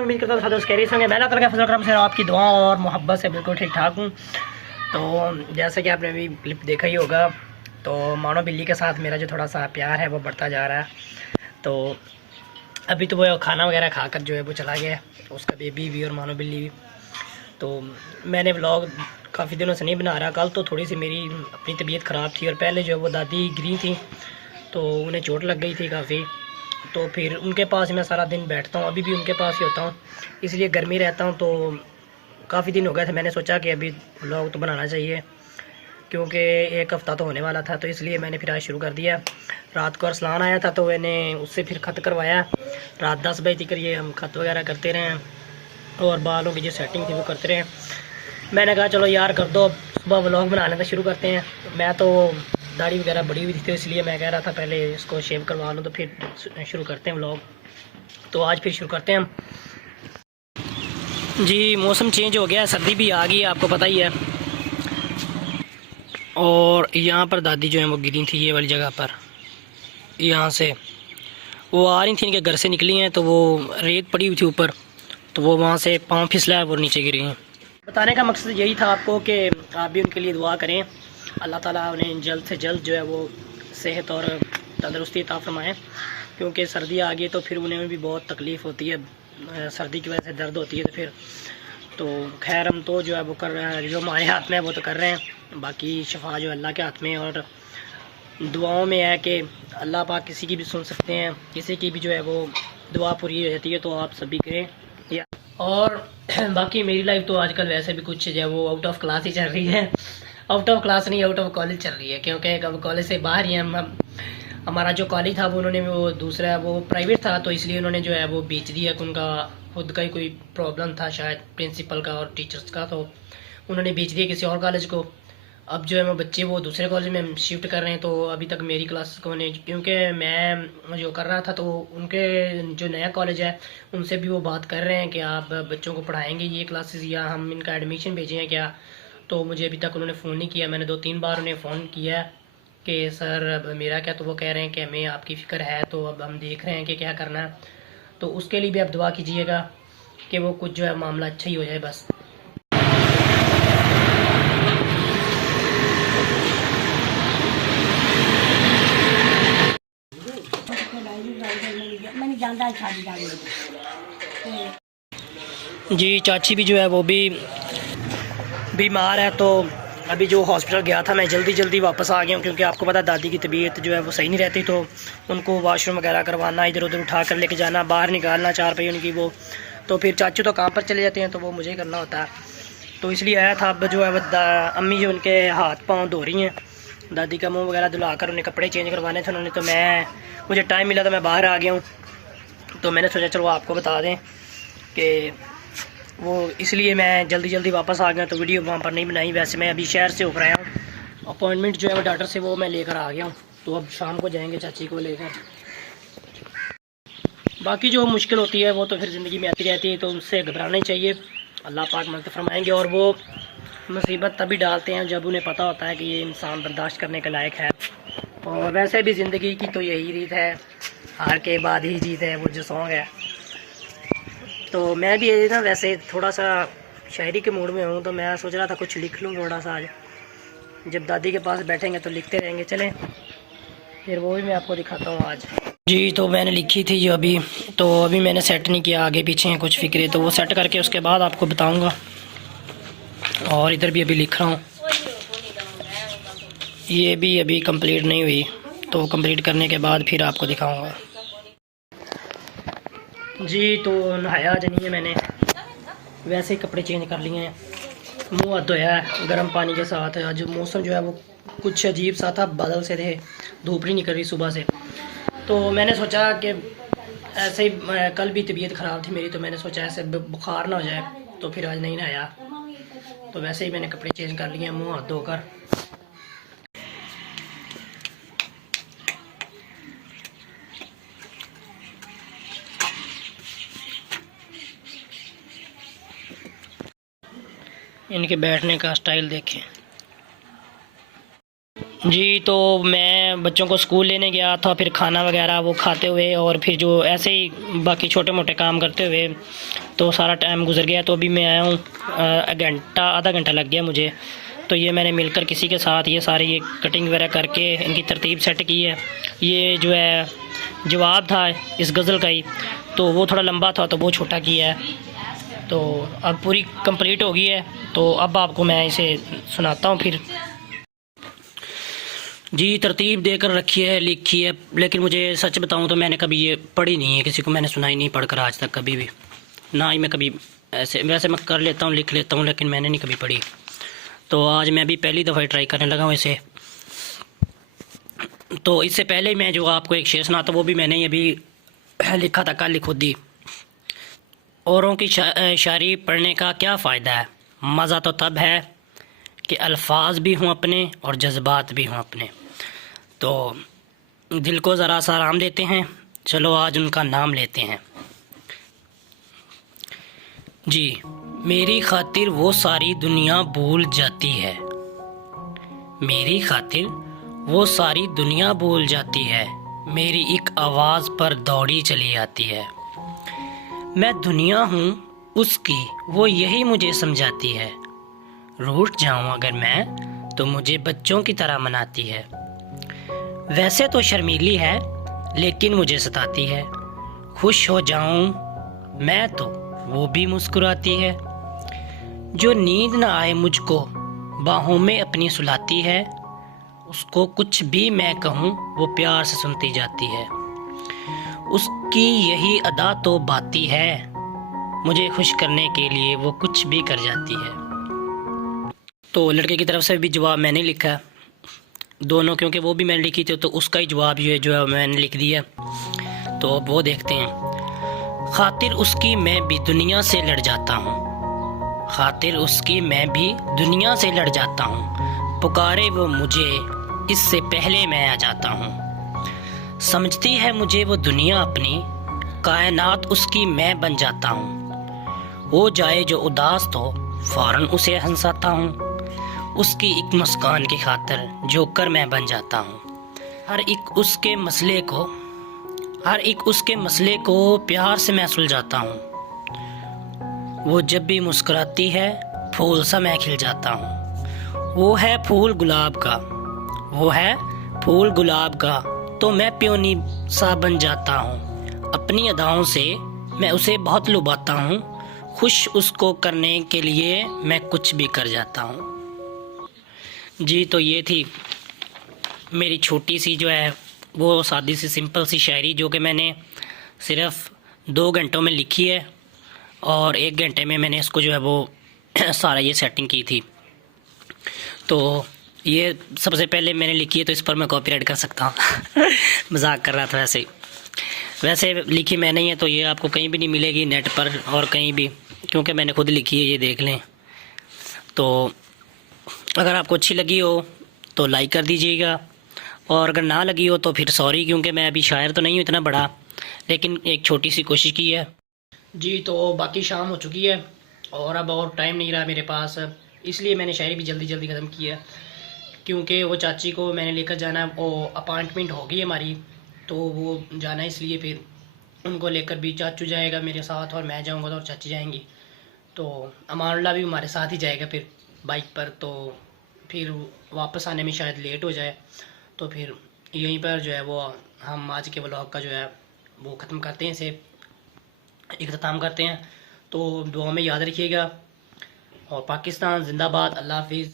उम्मीद करता हूँ कैरियर होंगे। मैं अल्लाह ताला के फजल करम से आपकी दुआ और मोहब्बत से बिल्कुल ठीक ठाक हूँ। तो जैसे कि आपने अभी क्लिप देखा ही होगा, तो मानो बिल्ली के साथ मेरा जो थोड़ा सा प्यार है वो बढ़ता जा रहा है। तो अभी तो वो खाना वगैरह खाकर जो है वो चला गया, उसका बेबी भी और मानो बिल्ली भी। तो मैंने व्लॉग काफ़ी दिनों से नहीं बना रहा। कल तो थोड़ी सी मेरी अपनी तबीयत ख़राब थी और पहले जो है वो दादी गिरी थी तो उन्हें चोट लग गई थी काफ़ी। तो फिर उनके पास मैं सारा दिन बैठता हूँ, अभी भी उनके पास ही होता हूँ, इसलिए गर्मी रहता हूँ। तो काफ़ी दिन हो गए थे, मैंने सोचा कि अभी व्लॉग तो बनाना चाहिए क्योंकि एक हफ़्ता तो होने वाला था। तो इसलिए मैंने फिर आज शुरू कर दिया। रात को अरसलान आया था तो मैंने उससे फिर ख़त करवाया। रात 10 बजे तक ये हम ख़त वगैरह करते रहे और बालों की जो सेटिंग थी वो करते रहे। मैंने कहा चलो यार कर दो, सुबह व्लॉग बनाने का शुरू करते हैं। मैं तो दाढ़ी वगैरह बड़ी हुई थी तो इसलिए मैं कह रहा था पहले इसको शेव करवा लूँ तो फिर शुरू करते हैं व्लॉग। तो आज फिर शुरू करते हैं हम। जी मौसम चेंज हो गया, सर्दी भी आ गई, आपको पता ही है। और यहाँ पर दादी जो है वो गिरी थी ये वाली जगह पर, यहाँ से वो आ रही थी, इनके घर से निकली हैं तो वो रेत पड़ी हुई थी ऊपर, तो वो वहाँ से पाँव फिसला है वो नीचे गिरी हैं। बताने का मकसद यही था आपको कि आप भी उनके लिए दुआ करें, अल्लाह ताला उन्हें जल्द से जल्द जो है वो सेहत और तंदरुस्ती अता फरमाएं। क्योंकि सर्दी आ गई तो फिर उन्हें भी बहुत तकलीफ़ होती है, सर्दी की वजह से दर्द होती है। तो फिर तो खैर हम तो जो है वो कर रहे हैं, जो हमारे हाथ में है वो तो कर रहे हैं, बाकी शफा जो अल्लाह के हाथ में। और दुआओं में है कि अल्लाह पाक किसी की भी सुन सकते हैं, किसी की भी जो है वो दुआ पूरी हो जाती है। तो आप सभी करें या और बाकी मेरी लाइफ तो आजकल वैसे भी कुछ जो है वो आउट ऑफ क्लास ही चल रही है। आउट ऑफ क्लास नहीं, आउट ऑफ कॉलेज चल रही है, क्योंकि अब कॉलेज से बाहर ही हम हमारा जो कॉलेज था वो उन्होंने वो दूसरा वो प्राइवेट था तो इसलिए उन्होंने जो है वो बेच दिया। उनका खुद का ही कोई प्रॉब्लम था शायद प्रिंसिपल का और टीचर्स का, तो उन्होंने बेच दिया किसी और कॉलेज को। अब जो है वो बच्चे वो दूसरे कॉलेज में शिफ्ट कर रहे हैं। तो अभी तक मेरी क्लास को ने, क्योंकि मैं जो कर रहा था तो उनके जो नया कॉलेज है उनसे भी वो बात कर रहे हैं कि आप बच्चों को पढ़ाएंगे ये क्लासेस या हम इनका एडमिशन भेजें हैं क्या। तो मुझे अभी तक उन्होंने फ़ोन नहीं किया, मैंने 2-3 बार उन्हें फ़ोन किया है कि सर अब मेरा क्या। तो वो कह रहे हैं कि हमें आपकी फ़िक्र है, तो अब हम देख रहे हैं कि क्या करना है। तो उसके लिए भी आप दुआ कीजिएगा कि वो कुछ जो है मामला अच्छा ही हो जाए बस। जी चाची भी जो है वो भी बीमार है, तो अभी जो हॉस्पिटल गया था मैं जल्दी वापस आ गया हूँ, क्योंकि आपको पता है दादी की तबीयत जो है वो सही नहीं रहती। तो उनको वॉशरूम वगैरह करवाना, इधर उधर उठा कर लेके जाना, बाहर निकालना, 4 पहिए उनकी वो। तो फिर चाचू तो काम पर चले जाते हैं तो वो मुझे करना होता है, तो इसलिए आया था। अब जो है वो अम्मी जो उनके हाथ पाँव धो रही हैं, दादी का मुँह वगैरह धुला कर उन्हें कपड़े चेंज करवाने थे उन्होंने। तो मुझे टाइम मिला तो मैं बाहर आ गया हूँ। तो मैंने सोचा चलो आपको बता दें कि वो इसलिए मैं जल्दी वापस आ गया। तो वीडियो वहाँ पर नहीं बनाई। वैसे मैं अभी शहर से होकर आया हूँ, अपॉइंटमेंट जो है वो डॉक्टर से वो मैं लेकर आ गया हूँ। तो अब शाम को जाएंगे चाची को लेकर। बाकी जो मुश्किल होती है वो तो फिर ज़िंदगी में आती रहती है, तो उससे घबराना ही चाहिए, अल्लाह पाक मदद फरमाएंगे। और वो मुसीबत तभी डालते हैं जब उन्हें पता होता है कि ये इंसान बर्दाश्त करने के लायक है। और वैसे भी ज़िंदगी की तो यही रीत है, हार के बाद ही जीत है, वो जो सॉन्ग है। तो मैं भी ना वैसे थोड़ा सा शायरी के मूड में हूँ, तो मैं सोच रहा था कुछ लिख लूँ थोड़ा सा आज। जब दादी के पास बैठेंगे तो लिखते रहेंगे। चलें फिर वो भी मैं आपको दिखाता हूँ आज। जी तो मैंने लिखी थी जो अभी मैंने सेट नहीं किया, आगे पीछे हैं कुछ फिक्रे, तो वो सेट करके उसके बाद आपको बताऊँगा। और इधर भी अभी लिख रहा हूँ, ये भी अभी कंप्लीट नहीं हुई, तो कंप्लीट करने के बाद फिर आपको दिखाऊँगा। जी तो नहाया आज नहीं है मैंने, वैसे ही कपड़े चेंज कर लिए हैं, मुंह हाथ धोया है गर्म पानी के साथ। आज मौसम जो है वो कुछ अजीब सा था, बादल से थे, धूप नहीं निकल रही सुबह से। तो मैंने सोचा कि ऐसे ही कल भी तबीयत ख़राब थी मेरी, तो मैंने सोचा ऐसे बुखार ना हो जाए, तो फिर आज नहीं नहाया। तो वैसे ही मैंने कपड़े चेंज कर लिए, मुँह हाथ धोकर। इनके बैठने का स्टाइल देखें जी। तो मैं बच्चों को स्कूल लेने गया था, फिर खाना वगैरह वो खाते हुए और फिर जो ऐसे ही बाकी छोटे मोटे काम करते हुए तो सारा टाइम गुजर गया। तो अभी मैं आया हूँ, आधा घंटा लग गया मुझे। तो ये मैंने मिलकर किसी के साथ ये सारे ये कटिंग वगैरह करके इनकी तरतीब सेट की है। ये जो है जवाब था इस गज़ल का ही, तो वो थोड़ा लंबा था तो वो छोटा किया है। तो अब पूरी कंप्लीट हो गई है, तो अब आपको मैं इसे सुनाता हूँ फिर। जी तरतीब देकर रखी है, लिखी है, लेकिन मुझे सच बताऊं तो मैंने कभी ये पढ़ी नहीं है, किसी को मैंने सुनाई नहीं पढ़कर आज तक कभी भी, ना ही मैं कभी ऐसे। वैसे मैं कर लेता हूँ, लिख लेता हूँ, लेकिन मैंने नहीं कभी पढ़ी। तो आज मैं भी पहली दफ़ा ट्राई करने लगा हूँ इसे। तो इससे पहले मैं जो आपको एक शेर सुनाता वो भी मैंने अभी लिखा था कल खुद ही। औरों की शायरी पढ़ने का क्या फ़ायदा है, मज़ा तो तब है कि अल्फाज भी हों अपने और जज्बात भी हों अपने। तो दिल को ज़रा सा आराम देते हैं, चलो आज उनका नाम लेते हैं जी। मेरी खातिर वो सारी दुनिया भूल जाती है, मेरी खातिर वो सारी दुनिया भूल जाती है, मेरी एक आवाज़ पर दौड़ी चली आती है। मैं दुनिया हूँ उसकी, वो यही मुझे समझाती है। रूठ जाऊँ अगर मैं तो मुझे बच्चों की तरह मनाती है। वैसे तो शर्मीली है लेकिन मुझे सताती है। खुश हो जाऊँ मैं तो वो भी मुस्कुराती है। जो नींद ना आए मुझको बाहों में अपनी सुलाती है। उसको कुछ भी मैं कहूँ वो प्यार से सुनती जाती है। उसकी यही अदा तो बाती है, मुझे खुश करने के लिए वो कुछ भी कर जाती है। तो लड़के की तरफ से भी जवाब मैंने लिखा दोनों, क्योंकि वो भी मैंने लिखी थी, तो उसका ही जवाब जो है मैंने लिख दिया। तो अब वो देखते हैं। खातिर उसकी मैं भी दुनिया से लड़ जाता हूँ, खातिर उसकी मैं भी दुनिया से लड़ जाता हूँ। पुकारे वो मुझे इससे पहले मैं आ जाता हूँ। समझती है मुझे वो दुनिया अपनी, कायनात उसकी मैं बन जाता हूँ। हो जाए जो उदास तो फ़ौरन उसे हंसाता हूँ। उसकी एक मुस्कान की खातिर जोकर मैं बन जाता हूँ। हर एक उसके मसले को प्यार से मैं सुलझाता हूँ। वो जब भी मुस्कुराती है फूल सा मैं खिल जाता हूँ। वो है फूल गुलाब का तो मैं प्योनी सा बन जाता हूँ। अपनी अदाओं से मैं उसे बहुत लुभाता हूँ। खुश उसको करने के लिए मैं कुछ भी कर जाता हूँ जी। तो ये थी मेरी छोटी सी जो है वो सादी सी सिंपल सी शायरी, जो कि मैंने सिर्फ़ 2 घंटों में लिखी है और 1 घंटे में मैंने इसको जो है वो सारा ये सेटिंग की थी। तो ये सबसे पहले मैंने लिखी है, तो इस पर मैं कॉपीराइट कर सकता हूँ मजाक कर रहा था। वैसे लिखी मैंने ही है, तो ये आपको कहीं भी नहीं मिलेगी नेट पर और कहीं भी, क्योंकि मैंने खुद लिखी है, ये देख लें। तो अगर आपको अच्छी लगी हो तो लाइक कर दीजिएगा, और अगर ना लगी हो तो फिर सॉरी, क्योंकि मैं अभी शायर तो नहीं हूँ इतना बड़ा, लेकिन एक छोटी सी कोशिश की है जी। तो बाकी शाम हो चुकी है और अब और टाइम नहीं रहा मेरे पास, इसलिए मैंने शायरी भी जल्दी जल्दी ख़त्म की है, क्योंकि वो चाची को मैंने लेकर जाना है, वो अपॉइंटमेंट हो गई हमारी, तो वो जाना है, इसलिए फिर उनको लेकर भी चाचू जाएगा मेरे साथ और मैं जाऊँगा और चाची जाएंगी। तो अमानुल्लाह भी हमारे साथ ही जाएगा फिर बाइक पर, तो फिर वापस आने में शायद लेट हो जाए। तो फिर यहीं पर जो है वो हम आज के व्लॉग का जो है वो ख़त्म करते हैं, इसे इख्तिताम करते हैं। तो दुआ में याद रखिएगा, और पाकिस्तान जिंदाबाद। अल्लाह हाफिज़।